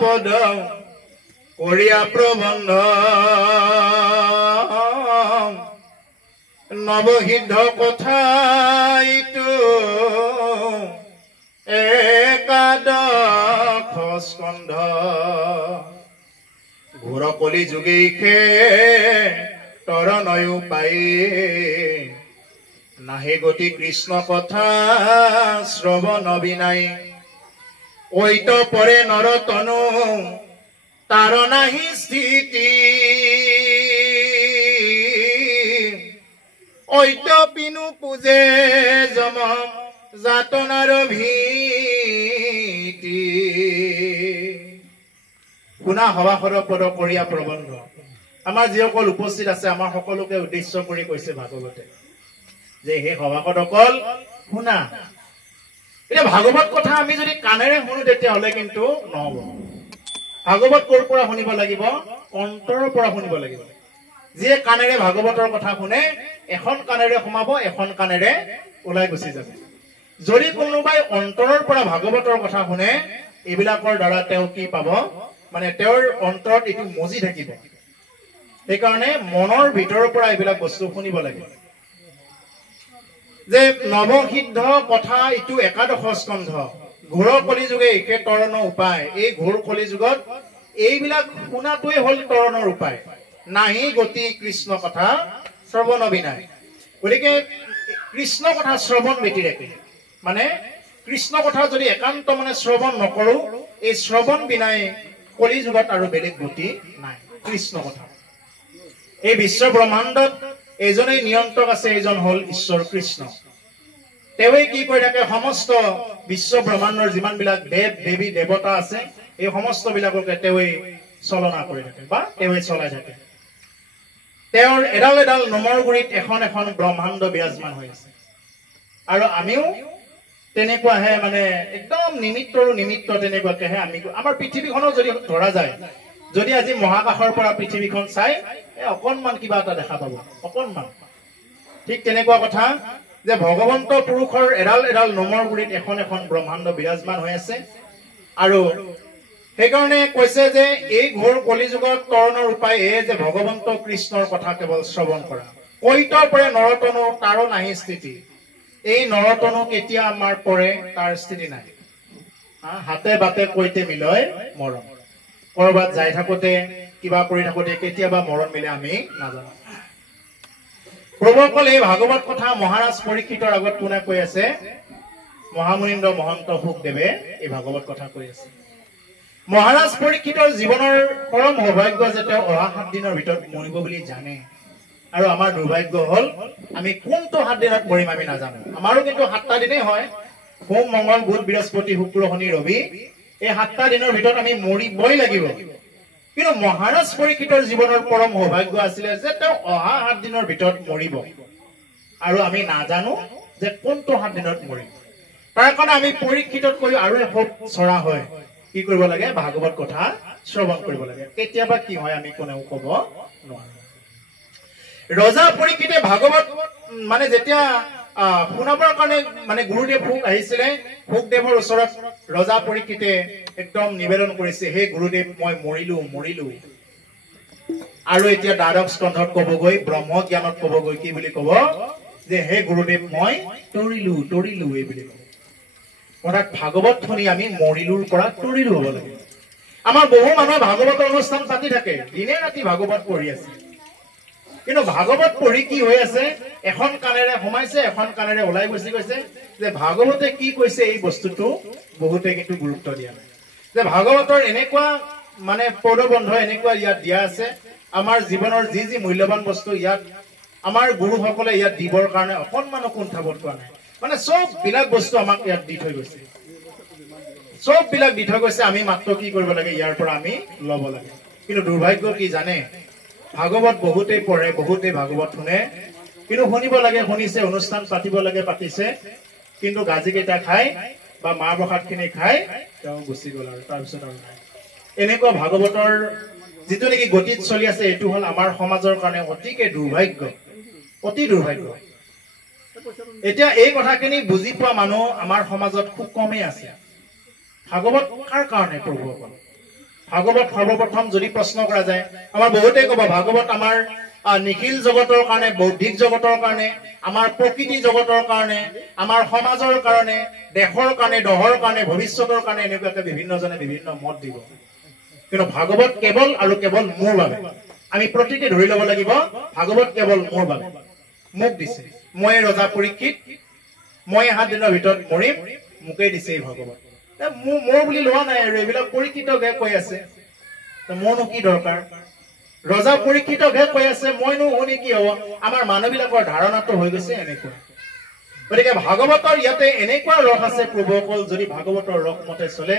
পদ কৰিয়া প্ৰবন্ধ নৱসিদ্ধ কথা ইটো একাদশ স্কন্ধ ঘোৰ কলি যুগেইখে তৰণয়ো পাই নাহে গতি কৃষ্ণ কথা শ্ৰৱণ বিনাই ঐত পৰে নৰতনু তাৰ নাহি স্থিতি ঐত পিনু পূজে যম যাতনাৰ ভীতি শুনা সভাসদ পদ কৰিয়া প্ৰবন্ধ আমাৰ যিসকল উপস্থিত আছে আমাৰ সকলোকে উদ্দেশ্য কৰি কৈছে ভাগৱতে যে হে সভাসদসকল শুনা এটা ভাগৱত কথা আমি যদি কাণেৰে শুনো তেতিয়াহ'লে কিন্তু নহব ভাগৱত ক'ৰ পৰা শুনিব লাগিব অন্তৰৰ পৰা শুনিব লাগিব যিয়ে কাণেৰে ভাগৱতৰ কথা শুনে এখন কাণেৰে সোমাব এখন কাণেৰে ওলাই গুচি যাব যদি কোনোবাই অন্তৰৰ পৰা ভাগৱতৰ কথা শুনে এইবিলাকৰ দ্বাৰা তেওঁ কি পাব মানে তেওঁৰ অন্তৰত এটি মজি থাকিব সেইকাৰণে মনৰ ভিতৰৰ পৰা এইবিলাক বস্তু শুনিব লাগে যে নৱসিদ্ধ কথা ইটো একাদশ স্কন্ধ ঘোৰ কলিযুগে একে তৰণ উপায় এই ঘোৰ কলিযুগত এইবিলাক শুনাটোৱে হল তৰণৰ উপায় নাহি গতি কৃষ্ণ কথা শ্ৰৱণ বিনাই গতিকে কৃষ্ণ কথা শ্ৰৱণ ব্যতিৰেকে মানে কৃষ্ণ কথা যদি একান্ত মানে শ্ৰৱণ নকৰো এই শ্ৰৱণ বিনাই কলিযুগত আৰু বেলেগ গতি নাই কৃষ্ণ কথা এই বিশ্ব ব্ৰহ্মাণ্ডত এজনেই নিয়ন্ত্ৰক আছে এইজন হল ঈশ্বৰ কৃষ্ণ তেৱে কি কৰি থাকে সমস্ত বিশ্ব ব্ৰহ্মাণ্ডৰ যিমান বিলাক দেৱ দেৱী দেৱতা আছে এই সমস্ত বিলাককে তেৱে চলনা কৰি থাকে বা তেৱে চলাই থাকে তেওঁৰ এডাল এডাল নমৰ গুৰিত এখন এখন ব্ৰহ্মাণ্ড বিৰাজমান হৈ আছে আৰু আমিও তেনেকুৱাহে মানে একদম নিমিত্তৰো নিমিত্ত তেনেকুৱাকেহে আমি আমাৰ পৃথিৱীখনো যদি ধৰা যায় যদি আজি মহাকাশৰ পৰা পৃথিৱীখন চাই অকণমান কিবা এটা দেখা পাব অকণমান ঠিক তেনেকুৱা কথা যে ভগৱন্ত পুৰুষৰ এডাল এডাল নমৰ গুৰিত এখন এখন ব্ৰহ্মাণ্ড বিৰাজমান হৈ আছে আৰু সেইকাৰণে কৈছে যে এই ঘোৰ কলিযুগত তৰণৰ উপায় এই যে ভগৱন্ত কৃষ্ণৰ কথা কেৱল শ্ৰৱণ কৰা কৈতৰ পৰে নৰতনু তাৰো নাহি স্থিতি এই নৰতনু কেতিয়া আমাৰ পৰে তাৰ স্থিতি নাই হাতে বাটে কৈতে মিলয় মৰম কৰবাত যাই থাকোতে কিবা কৰি থাকোতে কেতিয়াবা মৰণ মিলে আমি নাজানো প্ৰভুসকল এই ভাগৱত কথা মহাৰাজ পৰীক্ষিতৰ আগত কোনে কৈ আছে মহামুনীন্দ্ৰ মহন্ত শুকদেৱে এই ভাগৱত কথা কৈ আছে মহাৰাজ পৰীক্ষিতৰ জীৱনৰ পৰম সৌভাগ্য যে তেওঁ অহা 7 দিনৰ ভিতৰত মৰিব বুলি জানে আৰু আমাৰ দুৰ্ভাগ্য হল আমি কোনটো 7 দিনত মৰিম আমি নাজানো আমাৰো কিন্তু 7টা দিনেই হয় সোম মঙ্গল বুধ বৃহস্পতি শুক্ৰ শনি ৰবি এই 7টা দিনৰ ভিতৰত আমি মৰিবই লাগিব কিন্তু মহাৰাজ পৰীক্ষিতৰ জীৱনৰ পৰম সৌভাগ্য আছিল যে তেওঁ অহা 7 দিনৰ ভিতৰত মৰিব আৰু আমি নাজানো যে কোনটো 7 দিনত মৰিম তাৰ কাৰণে আমি পৰীক্ষিতত কৈ আৰু এখোপ চৰা হয় কি কৰিব লাগে ভাগৱত কথা শ্ৰৱণ কৰিব লাগে কেতিয়াবা কি হয় আমি কোনেও ক'ব নোৱাৰো ৰজা পৰীক্ষিতে ভাগৱত মানে যেতিয়া শুনাবৰ কাৰণে মানে গুৰুদেৱ ভোগ আহিছিলে ভোগদেৱৰ ওচৰত ৰজা পৰীক্ষিতে একদম নিবেদন কৰিছে হে গুৰুদেৱ মই মৰিলো আৰু এতিয়া দ্বাদশ স্কন্ধত ক'বগৈ ব্ৰহ্ম জ্ঞানত ক'বগৈ কি বুলি ক'ব যে হে গুৰুদেৱ মই তৰিলো এই বুলি ক'ব অৰ্থাৎ ভাগৱত শুনি আমি মৰিলোৰ পৰা তৰিলো হ'ব লাগে আমাৰ বহু মানুহে ভাগৱতৰ অনুষ্ঠান পাতি থাকে দিনে ৰাতি ভাগৱত পঢ়ি আছে কিন্তু ভাগৱত পঢ়ি কি হৈ আছে এখন কাণেৰে সোমাইছে এখন কাণেৰে ওলাই গুচি গৈছে যে ভাগৱতে কি কৈছে এই বস্তুটো বহুতে কিন্তু গুৰুত্ব দিয়া নাই যে ভাগৱতৰ এনেকুৱা মানে পদবন্ধ এনেকুৱা ইয়াত দিয়া আছে আমাৰ জীৱনৰ যি যি মূল্যৱান বস্তু ইয়াত আমাৰ গুৰুসকলে ইয়াত দিবৰ কাৰণে অকণমানো কুণ্ঠাবোধ কৰা নাই মানে সব বিলাক বস্তু আমাক ইয়াত দি থৈ গৈছে সব বিলাক দি থৈ গৈছে আমি মাত্ৰ কি কৰিব লাগে ইয়াৰ পৰা আমি ল'ব লাগে কিন্তু দুৰ্ভাগ্য কি জানে ভাগৱত বহুতে পঢ়ে বহুতে ভাগৱত শুনে কিন্তু শুনিব লাগে শুনিছে অনুষ্ঠান পাতিব লাগে পাতিছে কিন্তু গাজি কেইটা খাই বা মাহ প্ৰসাদখিনি খাই তেওঁ গুচি গ'ল আৰু তাৰপিছত আৰু নাই এনেকুৱা ভাগৱতৰ যিটো নেকি গতিত চলি আছে এইটো হল আমাৰ সমাজৰ কাৰণে অতিকে দুৰ্ভাগ্য অতি দুৰ্ভাগ্য এতিয়া এই কথাখিনি বুজি পোৱা মানুহ আমাৰ সমাজত খুব কমেই আছে ভাগৱত কাৰ কাৰণে প্ৰভুসকল ভাগৱত সৰ্বপ্ৰথম যদি প্ৰশ্ন কৰা যায় আমাৰ বহুতে ক'ব ভাগৱত আমাৰ নিখিল জগতৰ কাৰণে বৌদ্ধিক জগতৰ কাৰণে আমাৰ প্ৰকৃতি জগতৰ কাৰণে আমাৰ সমাজৰ কাৰণে দেশৰ কাৰণে দহৰ কাৰণে ভৱিষ্যতৰ কাৰণে এনেকুৱাকে বিভিন্নজনে বিভিন্ন মত দিব কিন্তু ভাগৱত কেৱল আৰু কেৱল মোৰ বাবে আমি প্ৰতিকে ধৰি ল'ব লাগিব ভাগৱত কেৱল মোৰ বাবে মোক দিছে মই ৰজা পৰীক্ষিত মই 7 দিনৰ ভিতৰত মৰিম মোকে দিছে এই ভাগৱত মোৰ বুলি লোৱা নাই আৰু এইবিলাক পৰীক্ষিতকে কৈ আছে মোৰনো কি দৰকাৰ ৰজা পৰীক্ষিতকে কৈ আছে মইনো শুনি কি হ'ব আমাৰ মানুহবিলাকৰ ধাৰণাটো হৈ গৈছে এনেকুৱা গতিকে ভাগৱতৰ ইয়াতে এনেকুৱা ৰস আছে প্ৰভুসকল যদি ভাগৱতৰ ৰস মতে চলে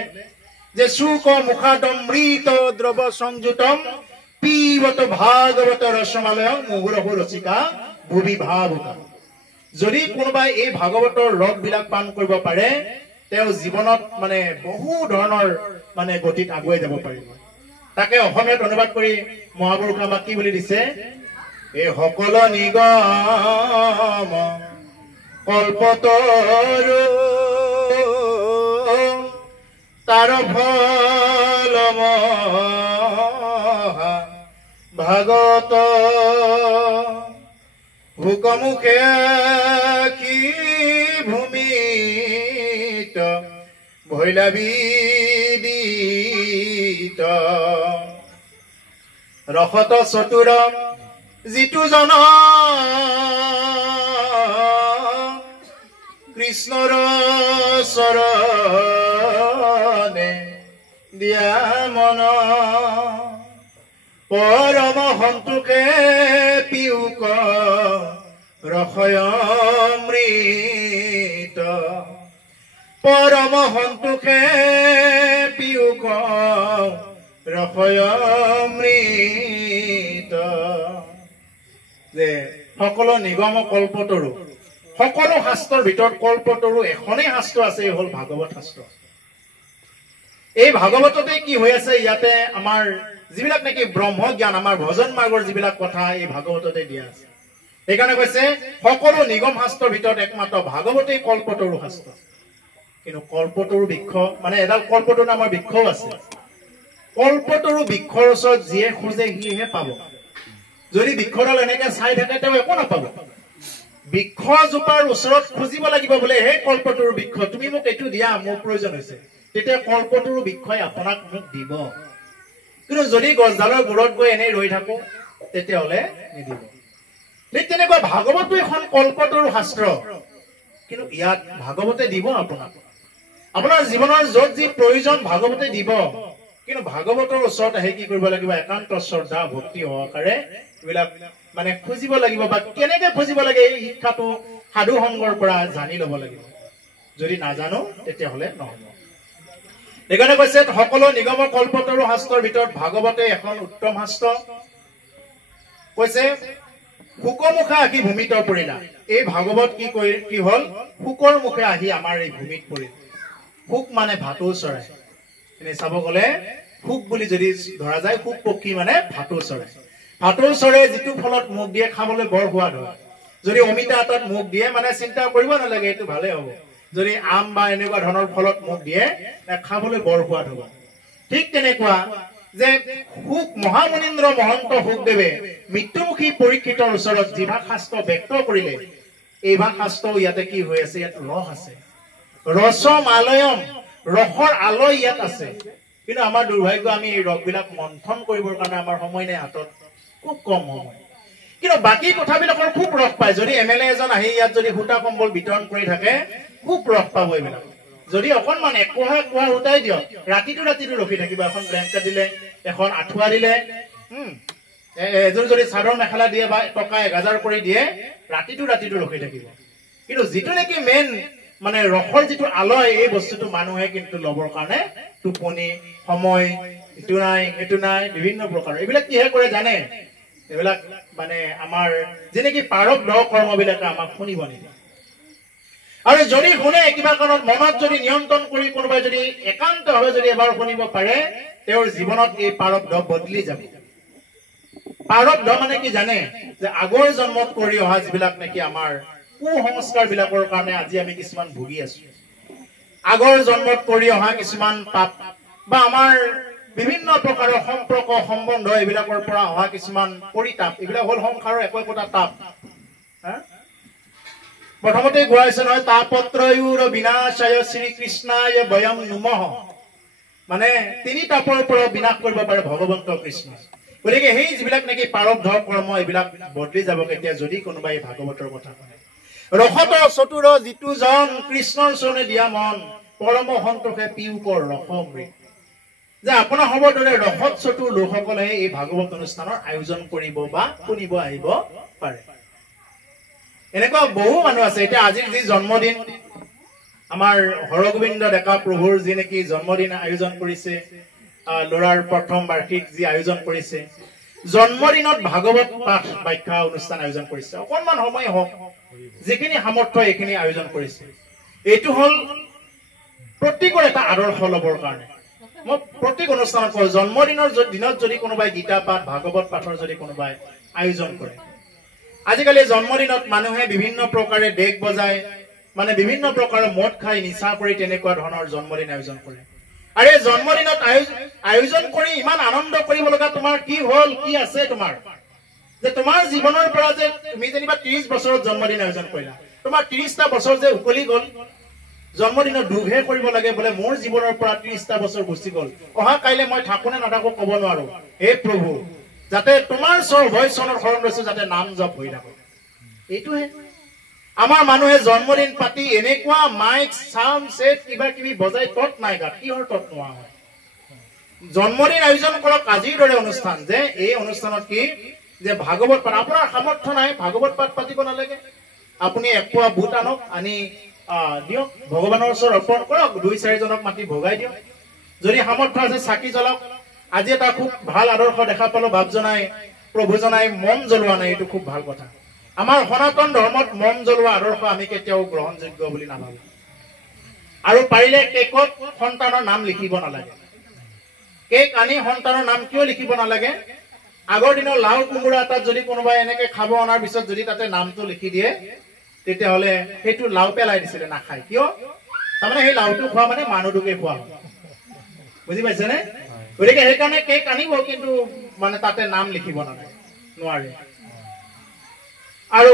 যে শুক মুখাদমৃত দ্ৰৱ সংযুতম পিবত ভাগৱত ৰসমালয়ং মুহুৰহু ৰচিকা ভুবি ভাবুকা যদি কোনোবাই এই ভাগৱতৰ ৰস বিলাক পান কৰিব পাৰে তেওঁ জীৱনত মানে বহু ধৰণৰ মানে গতিত আগুৱাই যাব পাৰিব তাকে অসমীয়াত অনুবাদ কৰি মহাপুৰুষে আমাক কি বুলি দিছে এই সকলো নিগম কল্পতৰু তাৰ ফল ভাগৱত ভূকমুখে কি ভূমিত ভৈলাবিদিত ৰসত চতুৰ যিটো জন কৃষ্ণৰ চৰণে দিয়া মন পৰম সন্তোষে পিউক ৰসয়মৃত পৰম সন্তোষে পিউক ৰসয়মৃত যে সকলো নিগম কল্পতৰু সকলো শাস্ত্ৰৰ ভিতৰত কল্পতৰু এখনেই শাস্ত্ৰ আছে এই হ'ল ভাগৱত শাস্ত্ৰ এই ভাগৱততে কি হৈ আছে ইয়াতে আমাৰ যিবিলাক নেকি ব্ৰহ্ম জ্ঞান আমাৰ ভজন মাৰ্গৰ যিবিলাক কথা এই ভাগৱততে দিয়া আছে সেইকাৰণে কৈছে সকলো নিগম শাস্ত্ৰৰ ভিতৰত একমাত্ৰ ভাগৱতেই কল্পতৰু শাস্ত্ৰ কিন্তু কল্পতৰু বৃক্ষ মানে এডাল কল্পতৰু নামৰ বৃক্ষও আছে কল্পতৰু বৃক্ষৰ ওচৰত যিয়ে খোজে সিহে পাব যদি বৃক্ষডাল এনেকে চাই থাকে তেওঁ একো নাপাব বৃক্ষজোপাৰ ওচৰত খুজিব লাগিব বোলে হে কল্পতৰু বৃক্ষ তুমি মোক এইটো দিয়া মোৰ প্ৰয়োজন হৈছে তেতিয়া কল্পতৰু বৃক্ষই আপোনাক মোক দিব কিন্তু যদি গছডালৰ গুৰত গৈ এনেই ৰৈ থাকো তেতিয়াহ'লে নিদিব ঠিক তেনেকুৱা ভাগৱতো এখন কল্পতৰু শাস্ত্ৰ কিন্তু ইয়াত ভাগৱতে দিব আপোনাক আপোনাৰ জীৱনৰ য'ত যি প্ৰয়োজন ভাগৱতে দিব কিন্তু ভাগৱতৰ ওচৰত আহি কি কৰিব লাগিব একান্ত শ্ৰদ্ধা ভক্তি সহকাৰে এইবিলাক মানে খুজিব লাগিব বা কেনেকে খুজিব লাগে এই শিক্ষাটো সাধু সংগৰ পৰা জানি ল'ব লাগিব যদি নাজানো তেতিয়াহ'লে নহ'ব সেইকাৰণে কৈছে সকলো নিগম কল্পতৰু শাস্ত্ৰৰ ভিতৰত ভাগৱতে এখন উত্তম শাস্ত্ৰ কৈছে শুকমুখে আহি ভূমিত পৰিলা এই ভাগৱত কি হ'ল শুকৰ মুখে আহি আমাৰ এই ভূমিত পৰিল শুক মানে ভাটৌ চৰাই এনে চাব গ'লে শুক বুলি যদি ধৰা যায় শুক পক্ষী মানে ভাটৌ চৰাই যিটো ফলত মুখ দিয়ে খাবলৈ বৰ সোৱাদ হয় যদি অমিতা এটাত মুখ দিয়ে মানে চিন্তা কৰিব নালাগে এইটো ভালে হ'ব যদি আম বা এনেকুৱা ধৰণৰ ফলত মুখ দিয়ে খাবলৈ বৰ সোৱাদ হ'ব ঠিক তেনেকুৱা যে শুক মহামুনীন্দ্ৰ মহন্ত শুকদেৱে মৃত্যুমুখী পৰীক্ষিতৰ ওচৰত জিভা শাস্ত্ৰ ব্যক্ত কৰিলে এই ভাগ শাস্ত্ৰ ইয়াতে কি হৈ আছে ইয়াত ৰস আছে ৰসম আলয়ম ৰসৰ আলয় ইয়াত আছে কিন্তু আমাৰ দুৰ্ভাগ্য আমি এই ৰসবিলাক মন্থন কৰিবৰ কাৰণে আমাৰ সময় নাই হাতত খুব কম সময় কিন্তু বাকী কথাবিলাকৰ খুব ৰস পায় যদি এমএলএ এজন আহি ইয়াত যদি সূতা কম্বল বিতৰণ কৰি থাকে খুব ৰস পাব এইবিলাক যদি অকণমান একোহা উঠাই দিয়ক ৰাতিটো ৰখি থাকিব এখন ব্লেংকেট দিলে এখন আঁঠুৱা দিলে এযোৰ যদি চাদৰ মেখেলা দিয়ে বা টকা 1000 কৰি দিয়ে ৰাতিটো ৰখি থাকিব কিন্তু যিটো নেকি মেইন মানে ৰসৰ যিটো আলয় এই বস্তুটো মানুহে কিন্তু ল'বৰ কাৰণে টোপনি সময় এইটো নাই বিভিন্ন প্ৰকাৰ এইবিলাক কিহে কৰে জানে এইবিলাক মানে আমাৰ যেনেকি প্ৰাৰব্ধ কৰ্মবিলাকে আমাক শুনিব নিদিয়ে আৰু যদি শুনে কিবা কাৰণত মনত যদি নিয়ন্ত্ৰণ কৰি কোনোবাই যদি একান্তভাৱে যদি এবাৰ শুনিব পাৰে তেওঁৰ জীৱনত এই প্ৰাৰব্ধ বদলি যাব প্ৰাৰব্ধ মানে কি জানে যে আগৰ জন্মত কৰি অহা যিবিলাক নেকি আমাৰ কুসংস্কাৰ বিলাকৰ কাৰণে আজি আমি কিছুমান ভুগি আছো আগৰ জন্মত কৰি অহা কিছুমান পাপ বা আমাৰ বিভিন্ন প্ৰকাৰৰ সম্পৰ্ক সম্বন্ধ এইবিলাকৰ পৰা অহা কিছুমান পৰিতাপ এইবিলাক হ'ল সংসাৰৰ একো একোটা তাপ প্ৰথমতে কোৱা হৈছে নহয় তাপত্ৰয়োৰ বিনাশায় শ্ৰীকৃষ্ণায় বয়ং নুমঃ মানে তিনি তাপৰ পৰা বিনাশ কৰিব পাৰে ভগৱন্ত কৃষ্ণ গতিকে সেই যিবিলাক নেকি প্ৰাৰব্ধ কৰ্ম এইবিলাক বদলি যাব কেতিয়া যদি কোনোবাই ভাগৱতৰ কথা কয় ৰসত চতুৰ যিটো জন কৃষ্ণৰ চৰণে দিয়া মন পৰম সন্তোষে পিউকৰ ৰসমৃত যে আপোনাৰ হ'ব দৰে ৰসত চতুৰ লোকসকলে এই ভাগৱত অনুষ্ঠানৰ আয়োজন কৰিব বা শুনিব আহিব পাৰে এনেকুৱা বহু মানুহ আছে এতিয়া আজিৰ যি জন্মদিন আমাৰ হৰগোবিন্দ ডেকা প্ৰভুৰ যি নেকি জন্মদিন আয়োজন কৰিছে লৰাৰ প্ৰথম বাৰ্ষিক যি আয়োজন কৰিছে জন্মদিনত ভাগৱত পাঠ ব্যাখ্যা অনুষ্ঠান আয়োজন কৰিছে অকণমান সময় হওক যিখিনি সামৰ্থ্য এইখিনি আয়োজন কৰিছে এইটো হ'ল প্ৰত্যেকৰ এটা আদৰ্শ ল'বৰ কাৰণে মই প্ৰত্যেক অনুষ্ঠানত কওঁ জন্মদিনৰ দিনত যদি কোনোবাই গীতা পাঠ ভাগৱত পাঠৰ যদি কোনোবাই আয়োজন কৰে আজিকালি জন্মদিনত মানুহে বিভিন্ন প্ৰকাৰে ডেক বজায় মানে বিভিন্ন প্ৰকাৰৰ মদ খাই নিচা কৰি তেনেকুৱা ধৰণৰ জন্মদিন আয়োজন কৰে আৰু এই জন্মদিনত আয়োজন কৰি ইমান আনন্দ কৰিব লগা তোমাৰ কি হ'ল কি আছে তোমাৰ যে তোমাৰ জীৱনৰ পৰা যে তুমি যেনিবা 30 বছৰত জন্মদিন আয়োজন কৰিলা তোমাৰ 30টা বছৰ যে উকলি গ'ল জন্মদিনৰ দুখহে কৰিব লাগে বোলে মোৰ জীৱনৰ পৰা 30টা বছৰ গুচি গ'ল অহা কাইলে মই থাকোনে নাথাকো ক'ব নোৱাৰো হে প্ৰভু যাতে তোমাৰ ভয় চনৰ শৰণ লৈছো যাতে নাম জপ হৈ থাকে এইটোহে আমাৰ মানুহে জন্মদিন পাতি এনেকুৱা মাইক সাউন্ড সেট কিবা কিবি বজাই তত নাই গা কিহৰ তত নোৱা হয় জন্মদিন আয়োজন কৰক আজিৰ দৰে অনুষ্ঠান যে এই অনুষ্ঠানত কি যে ভাগৱত পাঠ আপোনাৰ সামৰ্থ্য নাই ভাগৱত পাঠ পাতিব নালাগে আপুনি একপোৱা বুট আনক আনি দিয়ক ভগৱানৰ ওচৰত অৰ্পণ কৰক 2-4 জনক মাতি ভগাই দিয়ক যদি সামৰ্থ্য আছে চাকি জ্বলাওক আজি এটা খুব ভাল আদৰ্শ দেখা পালো বাপজনাই প্ৰভুজনাই মম জ্বলোৱা নাই এইটো খুব ভাল কথা আমাৰ সনাতন ধৰ্মত মম জ্বলোৱা আদৰ্শ আমি কেতিয়াও গ্ৰহণযোগ্য বুলি নাভাবো আৰু পাৰিলে কেকত সন্তানৰ নাম লিখিব নালাগে কেক আনি সন্তানৰ নাম কিয় লিখিব নালাগে আগৰ দিনৰ লাও কুমুৰা এটাত যদি কোনোবাই এনেকে খাব অনাৰ পিছত যদি তাতে নামটো লিখি দিয়ে তেতিয়াহ'লে সেইটো লাও পেলাই দিছিলে নাখায় কিয় তাৰমানে সেই লাওটো খোৱা মানে মানুহটোকে খোৱা বুজি পাইছেনে গতিকে সেইকাৰণে কেক আনিব কিন্তু মানে তাতে নাম লিখিব নালাগে নোৱাৰে আৰু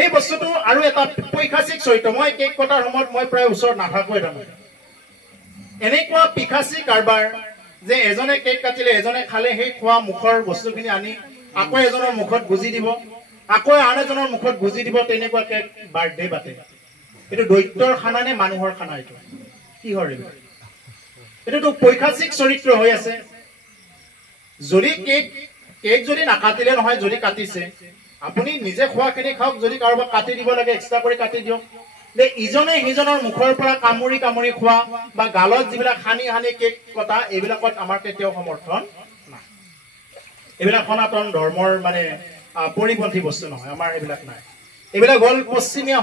এই বস্তুটো আৰু এটা পৈশাচিক চৰিত্ৰ মই কেক কটাৰ সময়ত মই প্ৰায় ওচৰত নাথাকোৱে তাৰমানে এনেকুৱা পিখাচি কাৰবাৰ যে এজনে কেক কাটিলে এজনে খালে সেই খোৱা মুখৰ বস্তুখিনি আনি আকৌ এজনৰ মুখত গুজি দিব আকৌ আন এজনৰ মুখত গুজি দিব তেনেকুৱা কেক বাৰ্থডে পাতে এইটো দৈত্যৰ খানা নে মানুহৰ খানা এইটো কি হয় এইটো পৈশাচিক চৰিত্ৰ হৈ আছে যদি কেক যদি নাকাটিলে নহয় যদি কাটিছে আপুনি নিজে খোৱাখিনি খাওক যদি কাৰোবাক কাটি দিব লাগে এক্সট্ৰা কৰি কাটি দিয়ক যে ইজনে সিজনৰ মুখৰ পৰা কামুৰি কামুৰি খোৱা বা গালত যিবিলাক হানি হানি কেক কটা এইবিলাকত আমাৰ কেতিয়াও সমৰ্থন নাই এইবিলাক সনাতন ধৰ্মৰ মানে পৰিপন্থী বস্তু নহয় আমাৰ এইবিলাক নাই এইবিলাক হ'ল পশ্চিমীয়া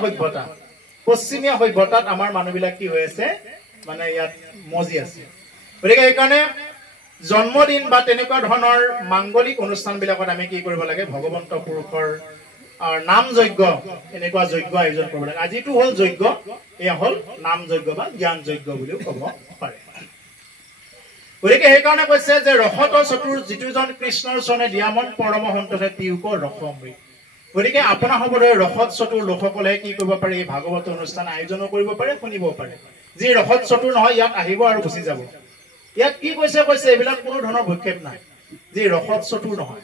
সভ্যতাত আমাৰ মানুহবিলাক কি হৈ আছে মানে ইয়াত মজি আছে গতিকে এইকাৰণে জন্মদিন বা তেনেকুৱা ধৰণৰ মাংগলিক অনুষ্ঠানবিলাকত আমি কি কৰিব লাগে ভগৱন্ত পুৰুষৰ নাম যজ্ঞ এনেকুৱা যজ্ঞ আয়োজন কৰিব লাগে আজিটো হ'ল যজ্ঞ এয়া হ'ল নাম যজ্ঞ বা জ্ঞান যজ্ঞ বুলিও ক'ব পাৰে গতিকে সেইকাৰণে কৈছে যে ৰসত চতুৰ যিটোজন কৃষ্ণৰ চৰণে দিয়া মন পৰম সন্তোষে পিউকৰ ৰসমৃত গতিকে আপোনাৰ হ'বদৰে ৰসত চতুৰ লোকসকলে কি কৰিব পাৰে এই ভাগৱত অনুষ্ঠান আয়োজনো কৰিব পাৰে শুনিব পাৰে যি ৰসত চতুৰ নহয় ইয়াত আহিব আৰু গুচি যাব ইয়াত কি কৈছে এইবিলাক কোনো ধৰণৰ ভক্ষেপ নাই যি ৰসত চতুৰ নহয়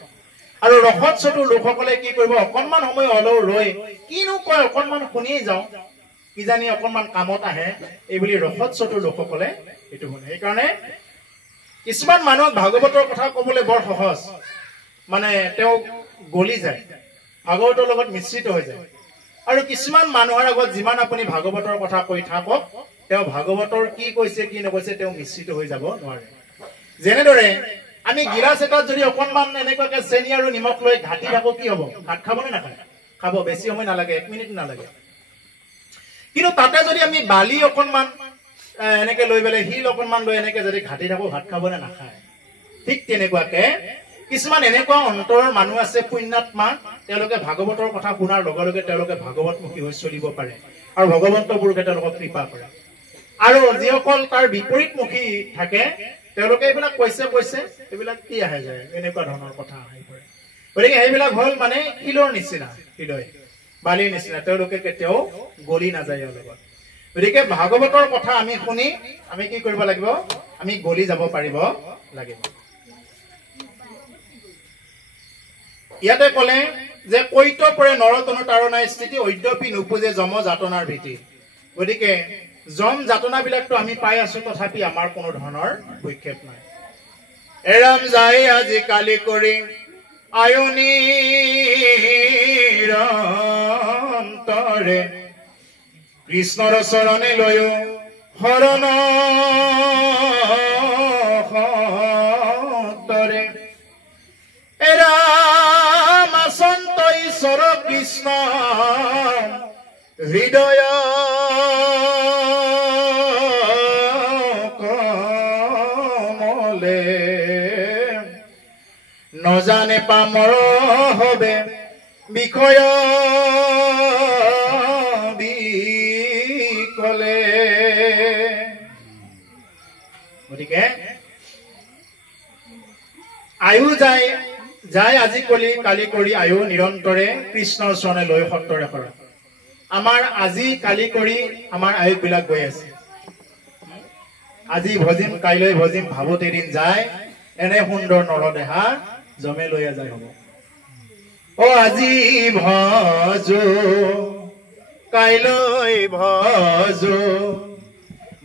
আৰু ৰসত চতুৰ লোকসকলে কি কৰিব অকণমান সময় হলেও ৰৈ কিনো কয় অকণমান শুনিয়ে যাওঁ কিজানি অকণমান কামত আহে এই বুলি ৰসত চতুৰ লোকসকলে এইটো শুনে সেইকাৰণে কিছুমান মানুহক ভাগৱতৰ কথা ক'বলৈ বৰ সহজ মানে তেওঁ গলি যায় ভাগৱতৰ লগত মিশ্ৰিত হৈ যায় আৰু কিছুমান মানুহৰ আগত যিমান আপুনি ভাগৱতৰ কথা কৈ থাকক তেওঁ ভাগৱতৰ কি কৈছে কি নকৈছে তেওঁ মিশ্ৰিত হৈ যাব নোৱাৰে যেনেদৰে আমি গিলাচ এটাত যদি অকণমান এনেকুৱাকে চেনি আৰু নিমখ লৈ ঘাটি থাকো কি হ'ব ভাত খাবনে নাখায় খাব বেছি সময় নালাগে 1 মিনিট নালাগে কিন্তু তাতে যদি আমি বালি অকণমান এনেকে লৈ পেলাই শিল অকণমান লৈ এনেকে যদি ঘাটি থাকো ভাত খাবনে নাখায় ঠিক তেনেকুৱাকে কিছুমান এনেকুৱা অন্তৰৰ মানুহ আছে পুণ্যাত্মা তেওঁলোকে ভাগৱতৰ কথা শুনাৰ লগে লগে তেওঁলোকে ভাগৱতমুখী হৈ চলিব পাৰে আৰু ভগৱন্ত পুৰুষে তেওঁলোকক কৃপা কৰে আৰু যিসকল তাৰ বিপৰীতমুখী থাকে তেওঁলোকে এইবিলাক কৈছে এইবিলাক কি আহে যায় এনেকুৱা ধৰণৰ কথা আহি পৰে গতিকে সেইবিলাক হ'ল মানে শিলৰ নিচিনা হৃদয় বালিৰ নিচিনা তেওঁলোকে কেতিয়াও গলি নাযায় ইয়াৰ লগত গতিকে ভাগৱতৰ কথা আমি শুনি আমি কি কৰিব লাগিব আমি গলি যাব পাৰিব লাগিব ইয়াতে ক'লে যে কৈত পৰে নৰতনু তাৰণাই স্থিতি অদ্যপি নুপুজে যম যাতনাৰ ভীতি গতিকে যম যাতনাবিলাকতো আমি পাই আছো তথাপি আমাৰ কোনো ধৰণৰ ভূক্ষেপ নাই এৰাম যায় আজি কালি কৰি আয়নিৰ অন্তৰে কৃষ্ণৰ চৰণে লৈ শৰণ সতৰে এৰাম আচন্ত ঈশ্বৰ কৃষ্ণ হৃদয় কমলে নজানে পামৰ হবে বিষয় বিকলে গতিকে আয়ু যায় আজি কালি কৰি আয়ু নিৰন্তৰে কৃষ্ণৰ চৰণে লৈ সত্তৰে কৰা আমাৰ আজি কালি কৰি আমাৰ আয়ুবিলাক গৈ আছে আজি ভজিম কাইলৈ ভজিম ভাবত এদিন যায় এনে সুন্দৰ নৰদেহা জমে লৈয়া যায় হ'ব ও আজি ভজো কাইলৈ ভজো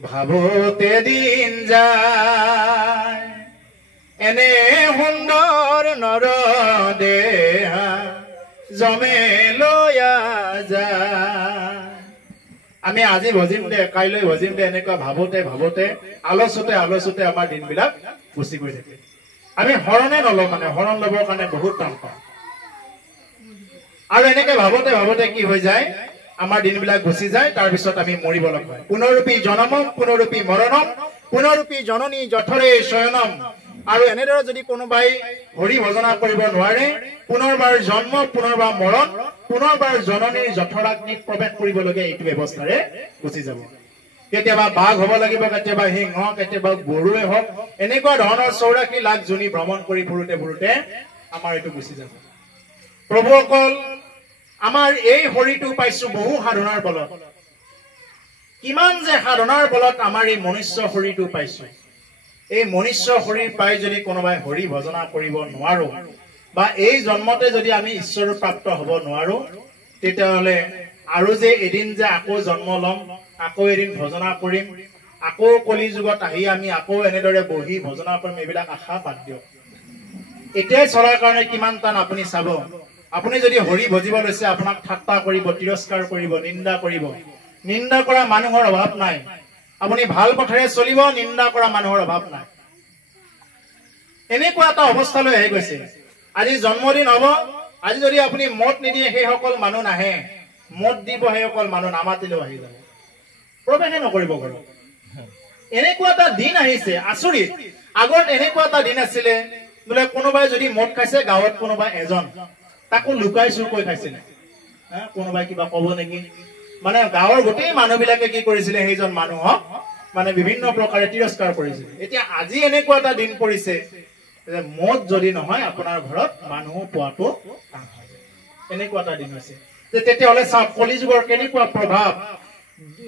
ভাবত এদিন যায় এনে সুন্দৰ নৰদেহা জমে লৈয়া যায় আমি আজি ভজিম দে কাইলৈ ভজিম দে এনেকুৱা ভাবতে আলোচতে আমাৰ দিনবিলাক গুচি গৈ থাকে আমি হৰণে নলওঁ মানে হৰণ ল'বৰ কাৰণে বহুত টান পাওঁ আৰু এনেকে ভাবতে কি হৈ যায় আমাৰ দিনবিলাক গুচি যায় তাৰপিছত আমি মৰিব লগা হয় পুনৰূপী জনমম পুনৰূপী মৰণম পুনৰূপী জননী যথৰে শয়নম আৰু এনেদৰে যদি কোনোবাই হৰি ভজনা কৰিব নোৱাৰে পুনৰবাৰ জন্ম পুনৰবাৰ মৰণ পুনৰবাৰ জননীৰ যথৰাগ্নিত প্ৰৱেশ কৰিবলগীয়া এইটো ব্যৱস্থাৰে গুচি যাব কেতিয়াবা বাঘ হ'ব লাগিব কেতিয়াবা সিংহ কেতিয়াবা গৰুৱে হওক এনেকুৱা ধৰণৰ 84 লাখ জনী ভ্ৰমণ কৰি ফুৰোতে আমাৰ এইটো গুচি যাব প্ৰভুসকল আমাৰ এই হৰিটো পাইছো বহু সাধনাৰ বলত কিমান যে সাধনাৰ বলত আমাৰ এই মনুষ্য হৰিটো পাইছো এই মনুষ্য শৰীৰ পাই যদি কোনোবাই হৰি ভজনা কৰিব নোৱাৰো বা এই জন্মতে যদি আমি ঈশ্বৰ প্ৰাপ্ত হ'ব নোৱাৰো তেতিয়াহলে আৰু যে এদিন যে আকৌ জন্ম লম আকৌ এদিন ভজনা কৰিম আকৌ কলি যুগত আহি আমি আকৌ এনেদৰে বহি ভজনা কৰিম এইবিলাক আশা বাদ দিয়ক এতিয়াই চলাৰ কাৰণে কিমান টান আপুনি চাব আপুনি যদি হৰি ভজিব লৈছে আপোনাক ঠাট্টা কৰিব তিৰস্কাৰ কৰিব নিন্দা কৰা মানুহৰ অভাৱ নাই আপুনি ভাল পথেৰে চলিব নিন্দা কৰা মানুহৰ অভাৱ নাই এনেকুৱা এটা অৱস্থালৈ আহি গৈছে আজি জন্মদিন হ'ব আজি যদি আপুনি মত নিদিয়ে সেই সকল মানুহ নাহে মত দিব সেই সকল মানুহ নামাতিলেও আহি যাব প্ৰৱেশে নকৰিব ঘৰত এনেকুৱা এটা দিন আহিছে আচৰিত আগত এনেকুৱা এটা দিন আছিলে বোলে কোনোবাই যদি মদ খাইছে গাঁৱত কোনোবা এজন তাকো লুকাই চুৰ কৰি খাইছিলে কোনোবাই কিবা ক'ব নেকি মানে গাঁৱৰ গোটেই মানুহবিলাকে কি কৰিছিলে সেইজন মানুহক মানে বিভিন্ন প্ৰকাৰে তিৰস্কাৰ কৰিছিল এতিয়া আজি এনেকুৱা এটা দিন পৰিছে যে মদ যদি নহয় আপোনাৰ ঘৰত মানুহ পোৱাটো টান হৈ যায় এনেকুৱা এটা দিন হৈছে যে তেতিয়াহ'লে চাওক কলিযুগৰ কেনেকুৱা প্ৰভাৱ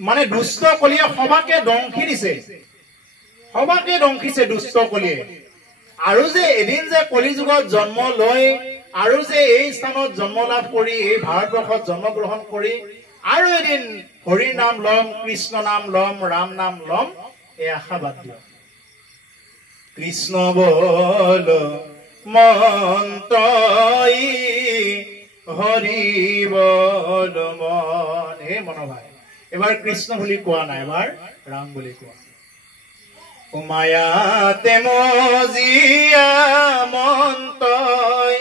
মানে দুষ্ট কলিয়ে সবাকে দংশিছে দুষ্ট কলিয়ে আৰু যে এদিন যে কলিযুগত জন্ম লৈ আৰু যে এই স্থানত জন্ম লাভ কৰি এই ভাৰতবৰ্ষত জন্মগ্ৰহণ কৰি আৰু এদিন হৰি নাম লম কৃষ্ণ নাম লম ৰাম নাম লম এই আশা বাদ দিয়ক কৃষ্ণ বল মন্ত্ৰই হৰি বল মন হে মনোভাই এবাৰ কৃষ্ণ বুলি কোৱা নাই এবাৰ ৰাম বুলি কোৱা উমায়াতে মজিয়া মন্ত্ৰই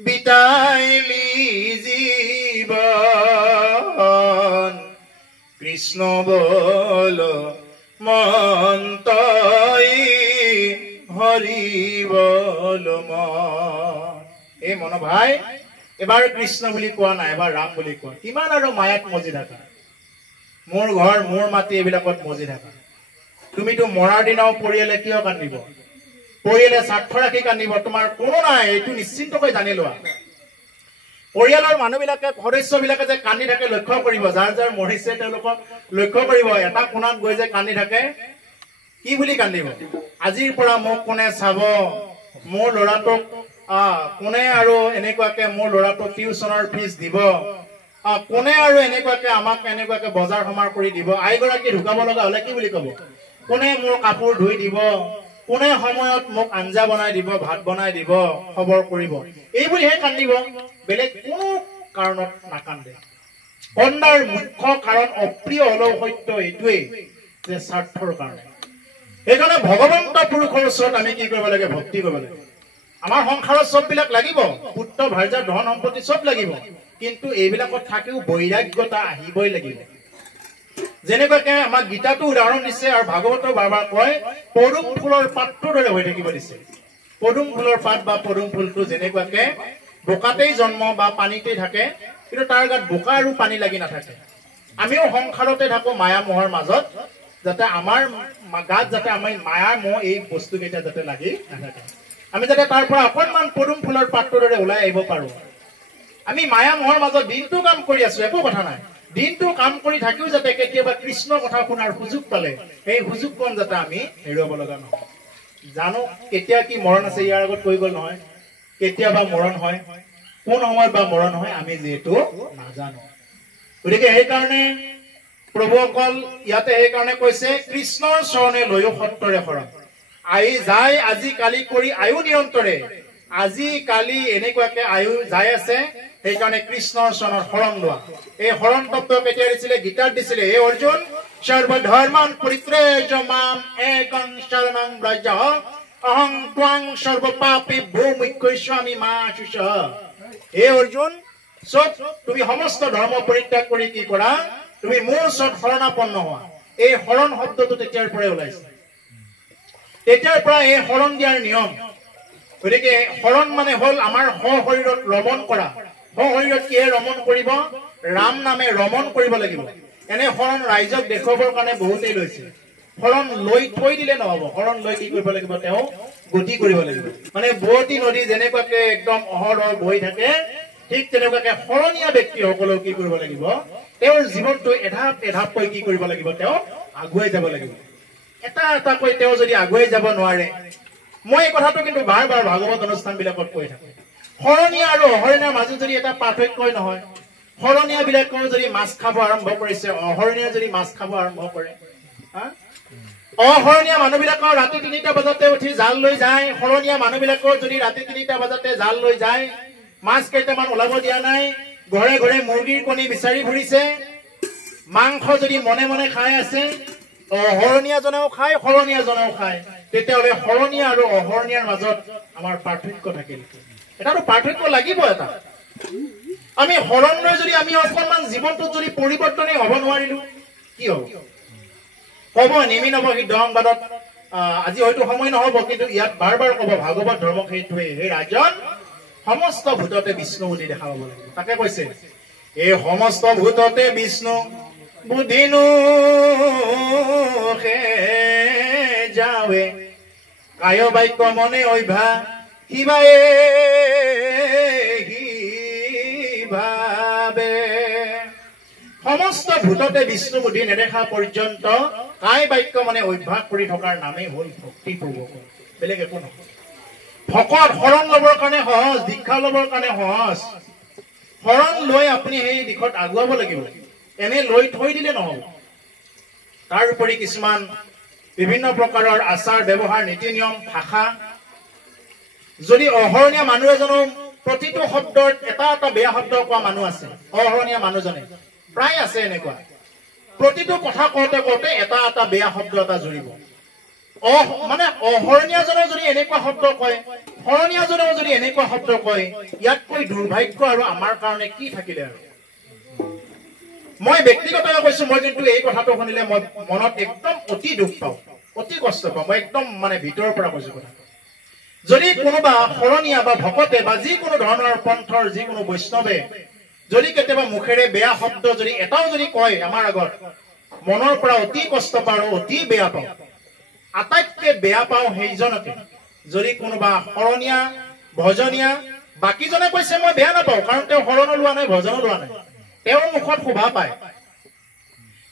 বিতাইলি জীবন কৃষ্ণ বল মন্ত্ৰই হৰি বল মন এই মনো ভাই এবাৰ কৃষ্ণ বুলি কোৱা নাই এবাৰ ৰাম বুলি কোৱা কিমান আৰু মায়াত মজি থাকা মোৰ ঘৰ মোৰ মাটি এইবিলাকত মজি থাকা তুমিতো মৰাৰ দিনাও পৰিয়ালে কিয় কান্দিব পৰিয়ালে স্বাৰ্থ ৰাখি কান্দিব তোমাৰ কোনো নাই এইটো নিশ্চিন্তকৈ জানি লোৱা পৰিয়ালৰ মানুহবিলাকে সদস্যবিলাকে যে কান্দি থাকে লক্ষ্য কৰিব যাৰ যাৰ মৰিছে তেওঁলোকক লক্ষ্য কৰিব এটা কোণাত গৈ যে কান্দি থাকে কি বুলি কান্দিব আজিৰ পৰা মোক কোনে চাব মোৰ ল'ৰাটোক কোনে আৰু এনেকুৱাকে মোৰ ল'ৰাটোক টিউচনৰ ফিজ দিব কোনে আৰু এনেকুৱাকে আমাক এনেকুৱাকে বজাৰ সমাৰ কৰি দিব আইগৰাকী ঢুকাব লগা হলে কি বুলি ক'ব কোনে মোৰ কাপোৰ ধুই দিব কোনে সময়ত মোক আঞ্জা বনাই দিব ভাত বনাই দিব খবৰ কৰিব এই বুলিহে কান্দিব বেলেগ কোনো কাৰণত নাকান্দে কন্দাৰ মুখ্য কাৰণ অপ্ৰিয় হলেও সত্য এইটোৱেই যে স্বাৰ্থৰ কাৰণে সেইকাৰণে ভগৱন্ত পুৰুষৰ ওচৰত আমি কি কৰিব লাগে ভক্তি কৰিব লাগে আমাৰ সংসাৰত চববিলাক লাগিব পুত্ৰ ভাৰ্যা ধন সম্পত্তি চব লাগিব কিন্তু এইবিলাকত থাকিও বৈৰাগ্যতা আহিবই লাগিব যেনেকুৱাকে আমাৰ গীতাটো উদাহৰণ দিছে আৰু ভাগৱতৰ বাৰবাৰ কয় পদুম ফুলৰ পাতটোৰ দৰে হৈ থাকিব দিছে পদুম ফুলৰ পাত বা পদুম ফুলটো যেনেকুৱাকে বোকাতেই জন্ম বা পানীতেই থাকে কিন্তু তাৰ গাত বোকা আৰু পানী লাগি নাথাকে আমিও সংসাৰতে থাকো মায়া মোহৰ মাজত যাতে আমাৰ গাত যাতে আমাৰ মায়া মোহ এই বস্তুকেইটা যাতে লাগি নাথাকে আমি যাতে তাৰ পৰা অকণমান পদুম ফুলৰ পাতটোৰ দৰে ওলাই আহিব পাৰো আমি মায়া মোহৰ মাজত দিনটো কাম কৰি আছো একো কথা নাই দিনটো কাম কৰি থাকিও যাতে কেতিয়াবা কৃষ্ণৰ কথা শুনাৰ সুযোগ পালে সেই সুযোগকণ যাতে আমি হেৰুৱাব লগা নহয় জানো কেতিয়া কি মৰণ আছে ইয়াৰ আগত কৈ গ'ল নহয় কেতিয়াবা মৰণ হয় কোন সময়ত বা মৰণ হয় আমি যিহেতু নাজানো গতিকে সেইকাৰণে প্ৰভুসকল ইয়াতে সেইকাৰণে কৈছে কৃষ্ণৰ চৰণে লৈও সত্তৰে শৰণ যাই আজি কালি কৰি আয়ু নিৰন্তৰে আজি কালি এনেকুৱাকে আয়ু যাই আছে সেইকাৰণে কৃষ্ণৰ চৰণৰ শৰণ লোৱা এই শৰণ তত্ত্ব কেতিয়া দিছিলে গীতাত দিছিলে হে অৰ্জুন সৰ্বধৰ্মান পৰিত্যাজ্য মাম একং শৰণং ব্ৰজ অহং ত্বং সৰ্বপাপেভ্যো মোক্ষয়িষ্যামি মা শুচঃ হে অৰ্জুন চব তুমি সমস্ত ধৰ্ম পৰিত্যাগ কৰি কি কৰা তুমি মোৰ ওচৰত শৰণাপন্ন হোৱা এই শৰণ শব্দটো তেতিয়াৰ পৰাই ওলাইছে তেতিয়াৰ পৰা এই শৰণ দিয়াৰ নিয়ম গতিকে শৰণ মানে হল আমাৰ শৰীৰত ৰমণ কৰা শৰীৰত কিহে ৰমণ কৰিব ৰাম নামে ৰমণ কৰিব লাগিব এনে শৰণ ৰাইজক দেখুৱাবৰ কাৰণে বহুতেই লৈছে শৰণ লৈ থৈ দিলে নহব শৰণ লৈ কি কৰিব লাগিব তেওঁ গতি কৰিব লাগিব মানে বোৱতী নদী যেনেকুৱাকে একদম অহৰহ বৈ থাকে ঠিক তেনেকুৱাকে শৰণীয়া ব্যক্তিসকলেও কি কৰিব লাগিব তেওঁৰ জীৱনটো এধাপ এধাপকৈ কি কৰিব লাগিব তেওঁ আগুৱাই যাব লাগিব এটা এটাকৈ তেওঁ যদি আগুৱাই যাব নোৱাৰে মই এই কথাটো কিন্তু বাৰ বাৰ ভাগৱত অনুষ্ঠানবিলাকত কৈ থাকো শৰণীয়া আৰু অহৰণীয়াৰ মাজত যদি এটা পাৰ্থক্যই নহয় শৰণীয়া বিলাকেও যদি মাছ খাব আৰম্ভ কৰিছে অহৰণীয়া যদি মাছ খাব আৰম্ভ কৰে অহৰণীয়া মানুহবিলাকৰ ৰাতি ৩টা বজাতে উঠি জাল লৈ যায় শৰণীয়া মানুহবিলাকৰ যদি ৰাতি ৩টা বজাতে জাল লৈ যায় মাছ কেইটামান ওলাব দিয়া নাই ঘৰে ঘৰে মুৰ্গীৰ কণী বিচাৰি ফুৰিছে মাংস যদি মনে মনে খাই আছে অহৰণীয়াজনেও খায় শৰণীয়াজনেও খায় তেতিয়াহ'লে শৰণীয়া আৰু অহৰণীয়াৰ মাজত আমাৰ পাৰ্থক্য থাকিল এটাতো পাৰ্থক্য লাগিব এটা আমি শৰণ লৈ যদি আমি অকণমান জীৱনটোত যদি পৰিৱৰ্তনেই হ'ব নোৱাৰিলো কি হ'ব ক'ব নেমি নবহি দংবাদত আজি হয়তো সময় নহ'ব কিন্তু ইয়াত বাৰ বাৰ ক'ব ভাগৱত ধৰ্ম সেইটোৱে সেই ৰাজন সমস্ত ভূততে বিষ্ণু বুলি দেখা পাব লাগিব তাকে কৈছে এই সমস্ত ভূততে বিষ্ণু বুধিনো যাৱে কায় বাক্য মনে অভ্যা শিৱায়ে ভাবে সমস্ত ভূততে বিষ্ণু বুদ্ধি নেদেখা পৰ্যন্ত কায় বাক্য মানে অভ্যাস কৰি থকাৰ নামেই হ'ল ভক্তি পূৰ্বক বেলেগ একো নহয় ভকত শৰণ ল'বৰ কাৰণে সহজ দীক্ষা ল'বৰ কাৰণে সহজ শৰণ লৈ আপুনি সেই দিশত আগুৱাব লাগিব এনে লৈ থৈ দিলে নহ'ব তাৰ উপৰি কিছুমান বিভিন্ন প্ৰকাৰৰ আচাৰ ব্যৱহাৰ নীতি নিয়ম ভাষা যদি অহৰণীয়া মানুহ এজনো প্ৰতিটো শব্দত এটা এটা বেয়া শব্দ কোৱা মানুহ আছে অহৰণীয়া মানুহজনে প্ৰায় আছে এনেকুৱা প্ৰতিটো কথা কওঁতে কওঁতে এটা এটা বেয়া শব্দ এটা জুৰিব মানে অহৰণীয়াজনে যদি এনেকুৱা শব্দ কয় শৰণীয়াজনেও যদি এনেকুৱা শব্দ কয় ইয়াতকৈ দুৰ্ভাগ্য আৰু আমাৰ কাৰণে কি থাকিলে আৰু মই ব্যক্তিগতভাৱে কৈছো মই কিন্তু এই কথাটো শুনিলে মই মনত একদম অতি দুখ পাওঁ অতি কষ্ট পাওঁ মই একদম মানে ভিতৰৰ পৰা কৈছো কথা যদি কোনোবা শৰণীয়া বা ভকতে বা যিকোনো ধৰণৰ পন্থৰ যিকোনো বৈষ্ণৱে যদি কেতিয়াবা মুখেৰে বেয়া শব্দ যদি এটাও যদি কয় আমাৰ আগত মনৰ পৰা অতি কষ্ট পাওঁ অতি বেয়া পাওঁ আটাইতকৈ বেয়া পাওঁ সেইজনকে যদি কোনোবা শৰণীয়া ভজনীয়া বাকীজনে কৈছে মই বেয়া নাপাওঁ কাৰণ তেওঁ শৰণো লোৱা নাই ভজনো লোৱা নাই তেওঁৰ মুখত শোভা পায়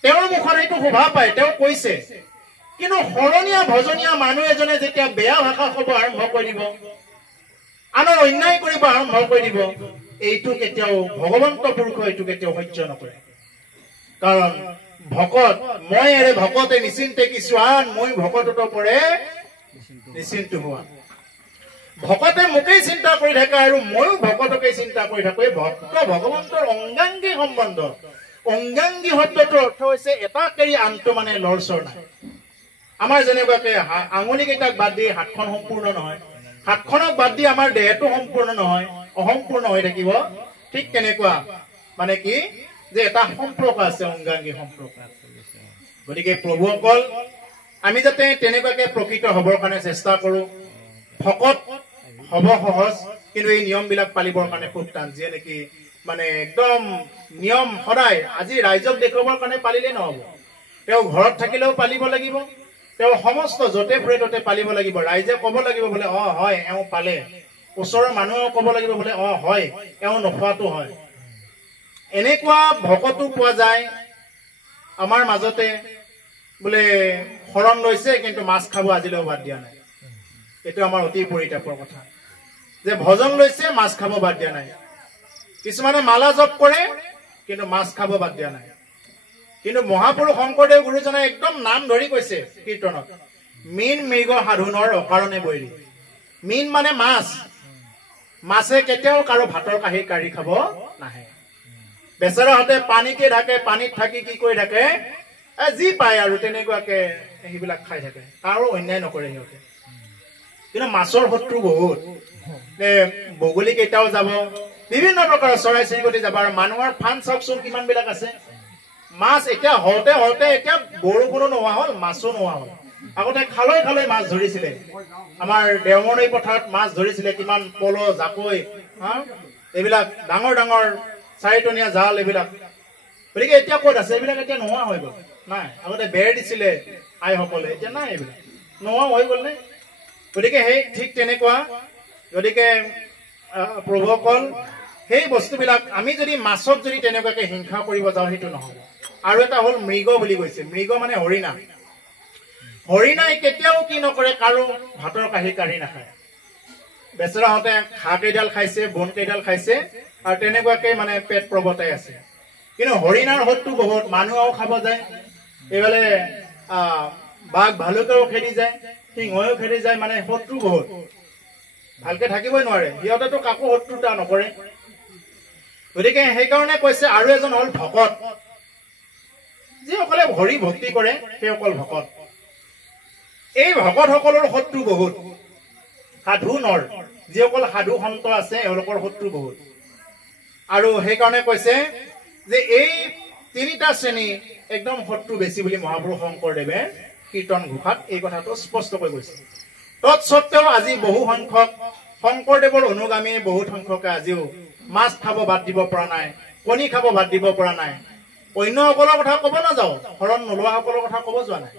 তেওঁৰ মুখত এইটো শোভা পায় তেওঁ কৈছে কিন্তু শৰণীয়া ভজনীয়া মানুহ এজনে যেতিয়া বেয়া ভাষা ক'ব আৰম্ভ কৰি দিব আনৰ অন্যায় কৰিব আৰম্ভ কৰি দিব এইটো কেতিয়াও ভগৱন্ত পুৰুষ এইটো কেতিয়াও সহ্য নকৰে কাৰণ ভকত মই এৰে ভকতে নিচিন্তে কিছু আন মই ভকতত পৰে নিচিন্ত হোৱা ভকতে মোকেই চিন্তা কৰি থাকে আৰু ময়ো ভকতকে চিন্তা কৰি থাকো এই ভক্ত ভগৱন্তৰ অংগাংগী সম্বন্ধ অংগাংগী শব্দটোৰ অৰ্থ হৈছে এটা কেৰি আনটো মানে লৰচৰ নাই আমাৰ যেনেকুৱাকে আঙুলিকেইটাক বাদ দি হাতখন সম্পূৰ্ণ নহয় হাতখনক বাদ দি আমাৰ দেহটো সম্পূৰ্ণ নহয় অসম্পূৰ্ণ হৈ থাকিব ঠিক তেনেকুৱা মানে কি যে এটা সম্পৰ্ক আছে অংগাংগী সম্পৰ্ক গতিকে প্ৰভুসকল আমি যাতে তেনেকুৱাকে প্ৰকৃত হবৰ কাৰণে চেষ্টা কৰো ভকত হব সহজ কিন্তু এই নিয়মবিলাক পালিবৰ কাৰণে খুব টান যিয়ে নেকি মানে একদম নিয়ম সদায় আজি ৰাইজক দেখুৱাবৰ কাৰণে পালিলে নহব তেওঁ ঘৰত থাকিলেও পালিব লাগিব তেওঁ সমস্ত যতে ফুৰে ততে পালিব লাগিব ৰাইজে ক'ব লাগিব বোলে হয় এওঁ পালে ওচৰৰ মানুহেও ক'ব লাগিব বোলে হয় এওঁ নোখোৱাটো হয় এনেকুৱা ভকতো পোৱা যায় আমাৰ মাজতে বোলে শৰণ লৈছে কিন্তু মাছ খাব আজিলৈও বাদ দিয়া নাই এইটো আমাৰ অতি পৰিতাপৰ কথা যে ভজন লৈছে মাছ খাব বাদ দিয়া নাই কিছুমানে মালা জপ কৰে কিন্তু মাছ খাব বাদ দিয়া নাই কিন্তু মহাপুৰুষ শংকৰদেৱ গুৰুজনে একদম নাম ধৰি কৈছে কীৰ্তনত মীন মৃগ সাধুনৰ অকাৰণে বৈৰী মীন মানে মাছ মাছে কেতিয়াও কাৰো ভাতৰ কাঁহী কাঢ়ি খাব নাহে বেচেৰাহঁতে পানীকে ঢাকে পানীত থাকি কি কৰি থাকে যি পায় আৰু তেনেকুৱাকে সেইবিলাক খাই থাকে কাৰো অন্যায় নকৰে সিহঁতে কিন্তু মাছৰ শত্ৰু বহুত বগলী কেইটাও যাব বিভিন্ন প্ৰকাৰৰ চৰাই চিৰিকটি যাব আৰু মানুহৰ ফান চাওকচোন কিমান বিলাক আছে মাছ এতিয়া হওঁতে এতিয়া বৰষুণো নোহোৱা হ'ল মাছো নোহোৱা হ'ল আগতে খালৈ খালৈ মাছ ধৰিছিলে আমাৰ দেওমৰৈ পথাৰত মাছ ধৰিছিলে কিমান পল জাকৈ এইবিলাক ডাঙৰ ডাঙৰ চাৰিটনীয়া জাল এইবিলাক গতিকে এতিয়া ক'ত আছে এইবিলাক এতিয়া নোহোৱা হৈ গ'ল নাই আগতে বেৰ দিছিলে আইসকলে এতিয়া নাই এইবিলাক নোহোৱা হৈ গ'ল নে গতিকে সেই ঠিক তেনেকুৱা গতিকে প্ৰভুসকল সেই বস্তুবিলাক আমি যদি মাছক যদি তেনেকুৱাকে হিংসা কৰিব যাওঁ সেইটো নহ'ব আৰু এটা হ'ল মৃগ বুলি কৈছে মৃগ মানে হৰিণা হৰিণাই কেতিয়াও কি নকৰে কাৰো ভাতৰ কাঁহী কাঢ়ি নাখায় বেচেৰাহঁতে ঘাঁহ কেইডাল খাইছে বন কেইডাল খাইছে আৰু তেনেকুৱাকে মানে পেট প্ৰবৰ্তাই আছে কিন্তু হৰিণাৰ শত্ৰু বহুত মানুহও খাব যায় এইফালে বাঘ ভালুকেও খেদি যায় সিংহও খেদি যায় মানে শত্ৰু বহুত ভালকে থাকিবই নোৱাৰে সিহঁতেতো কাকো শত্ৰুতা নকৰে গতিকে সেইকাৰণে কৈছে আৰু এজন হ'ল ভকত যিসকলে হৰি ভক্তি কৰে সেইসকল ভকত এই ভকতসকলৰ শত্ৰু বহুত সাধু নৰ যিসকল সাধু সন্ত আছে এওঁলোকৰ শত্ৰু বহুত আৰু সেইকাৰণে কৈছে যে এই তিনিটা শ্ৰেণী একদম শত্ৰু বেছি বুলি মহাপুৰুষ শংকৰদেৱে কীৰ্তন ঘোষাত এই কথাটো স্পষ্টকৈ কৈছে তৎসত্ত্বেও আজি বহু সংখ্যক শংকৰদেৱৰ অনুগামীয়ে বহুত সংখ্যকে আজিও মাছ খাব বাদ দিব পৰা নাই কণী খাব বাদ দিব পৰা নাই অন্যসকলৰ কথা ক'ব নাযাওঁ শৰণ নোলোৱাসকলৰ কথা ক'ব যোৱা নাই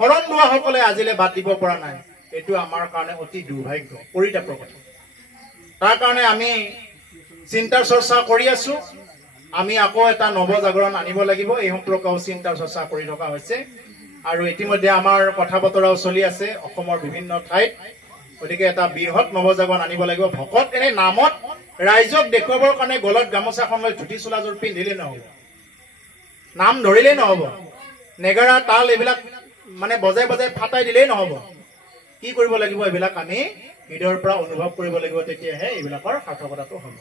শৰণ লোৱাসকলে আজিলৈ বাদ দিব পৰা নাই এইটো আমাৰ কাৰণে অতি দুৰ্ভাগ্য পৰিতাপৰ কথা তাৰ কাৰণে আমি চিন্তাৰ চৰ্চা কৰি আছো আমি আকৌ এটা নৱজাগৰণ আনিব লাগিব এই সম্পৰ্কেও চিন্তাৰ চৰ্চা কৰি থকা হৈছে আৰু ইতিমধ্যে আমাৰ কথা বতৰাও চলি আছে অসমৰ বিভিন্ন ঠাইত গতিকে এটা বৃহৎ নৱজাগৰণ আনিব লাগিব ভকত এনে নামত ৰাইজক দেখুৱাবৰ কাৰণে গলত গামোচাখন লৈ ধুতি চোলাযোৰ পিন্ধিলে নহ'ব নাম ধৰিলেই নহ'ব নেগেৰা তাল এইবিলাক মানে বজাই বজাই ফাটাই দিলেই নহ'ব কি কৰিব লাগিব এইবিলাক আমি হৃদয়ৰ পৰা অনুভৱ কৰিব লাগিব তেতিয়াহে এইবিলাকৰ সাৰ্থকতাটো হ'ব